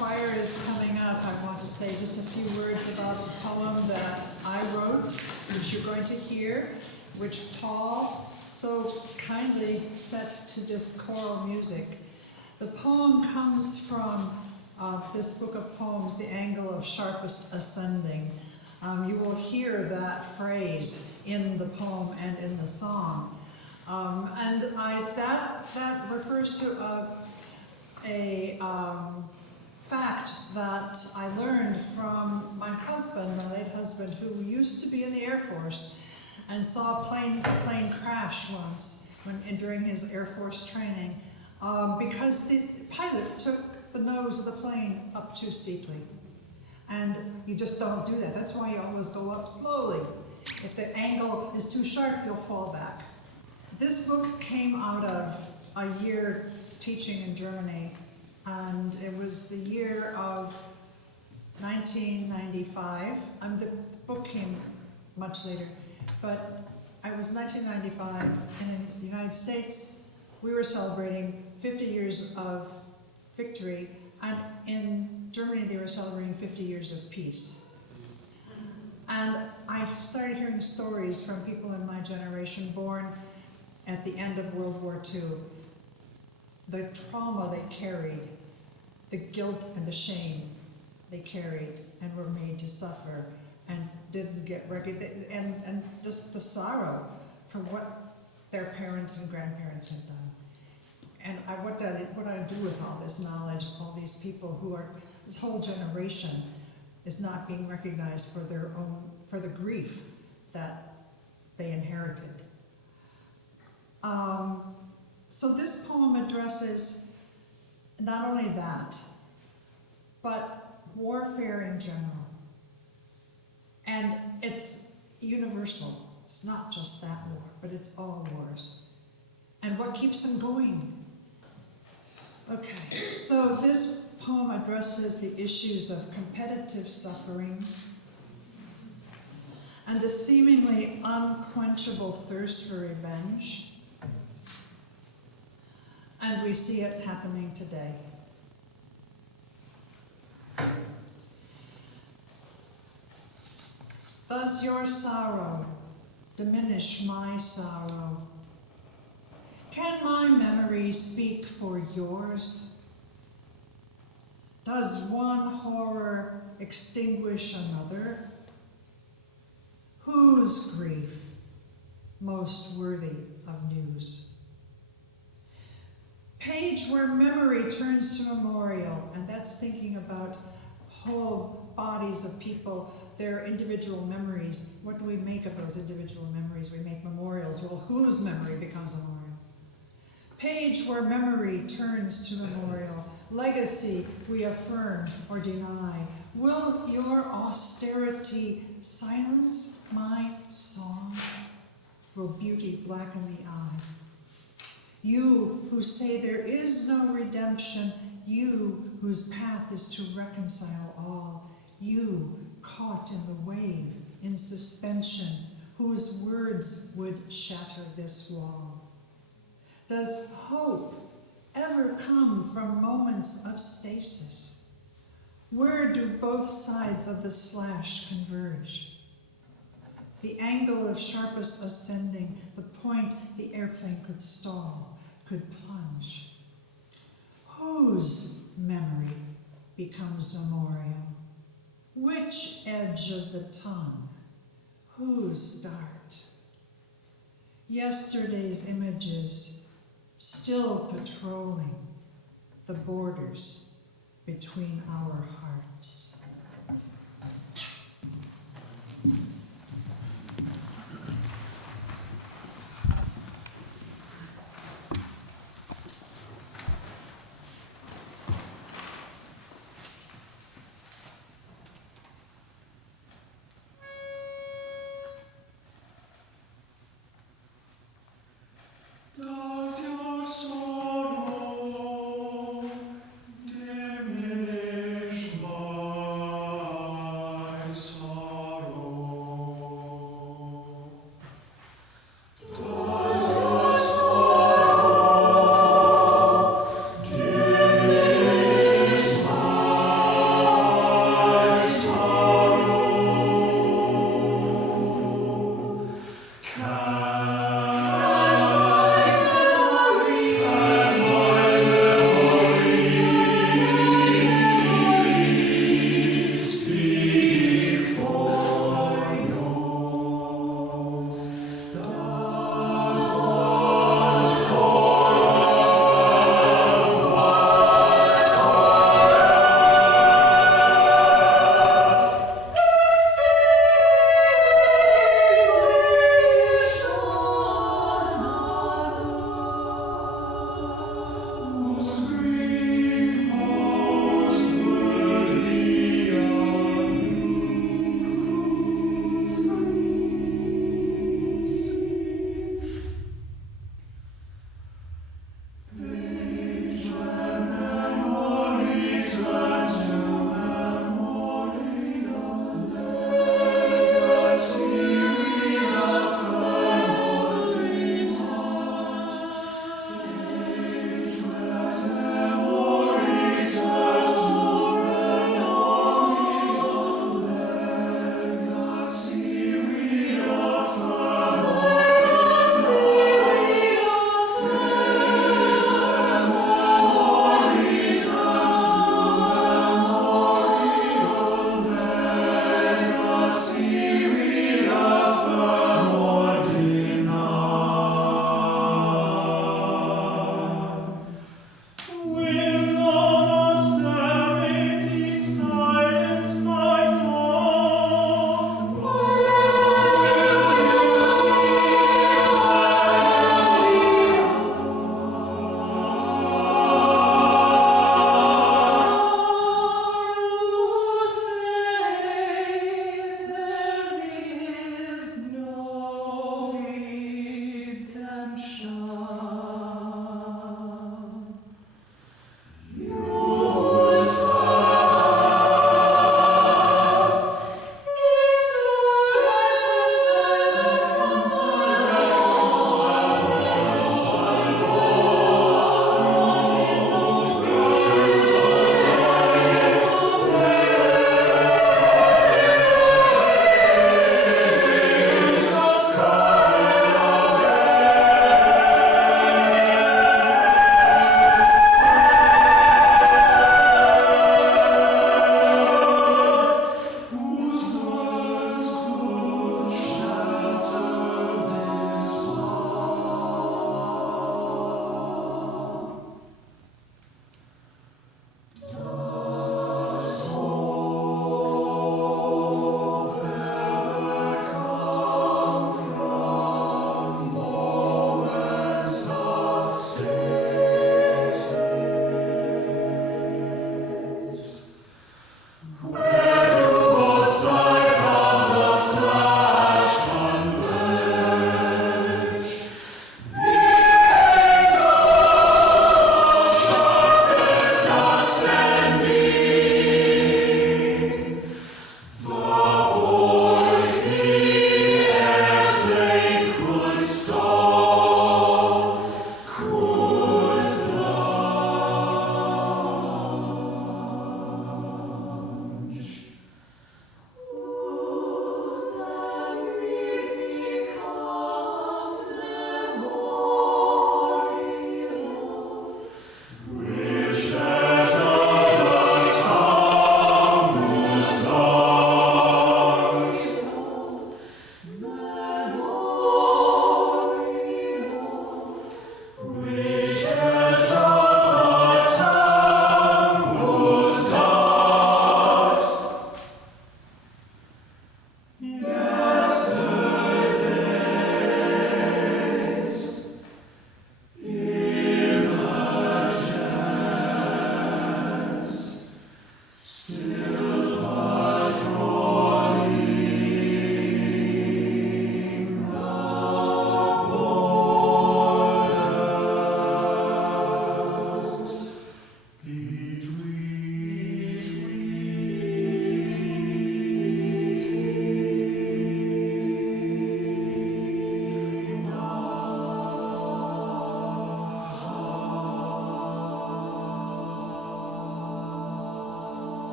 choir is coming up, I want to say just a few words about the poem that I wrote, which you're going to hear, which Paul so kindly set to this choral music. The poem comes from this book of poems, The Angle of Sharpest Ascending. You will hear that phrase in the poem and in the song. That refers to a fact that I learned from my husband, my late husband, who used to be in the Air Force and saw a plane crash once during his Air Force training because the pilot took the nose of the plane up too steeply. And you just don't do that. That's why you always go up slowly. If the angle is too sharp, you'll fall back. This book came out of a year teaching in Germany, and it was the year of 1995. The book came much later, but it was 1995, and in the United States, we were celebrating 50 years of victory, and in Germany, they were celebrating 50 years of peace. And I started hearing stories from people in my generation born at the end of World War II. The trauma they carried, the guilt and the shame they carried and were made to suffer and didn't get recognized, and just the sorrow for what their parents and grandparents had done. And what do I do with all this knowledge, all these people who are, this whole generation is not being recognized for the grief that they inherited. So this poem addresses not only that, but warfare in general. And it's universal. It's not just that war, but it's all wars. And what keeps them going? Okay, so this poem addresses the issues of competitive suffering and the seemingly unquenchable thirst for revenge. And we see it happening today. Does your sorrow diminish my sorrow? Can my memory speak for yours? Does one horror extinguish another? Whose grief most worthy of news? Page where memory turns to memorial, and that's thinking about whole bodies of people, their individual memories. What do we make of those individual memories? We make memorials. Well, whose memory becomes a memorial? Page where memory turns to memorial, legacy we affirm or deny. Will your austerity silence my song? Will beauty blacken the eye? You who say there is no redemption, you whose path is to reconcile all, you caught in the wave, in suspension, whose words would shatter this wall. Does hope ever come from moments of stasis? Where do both sides of the slash converge? The angle of sharpest ascending, the point the airplane could stall, could plunge. Whose memory becomes memorial? Which edge of the tongue? Whose dart? Yesterday's images still patrolling the borders between our hearts.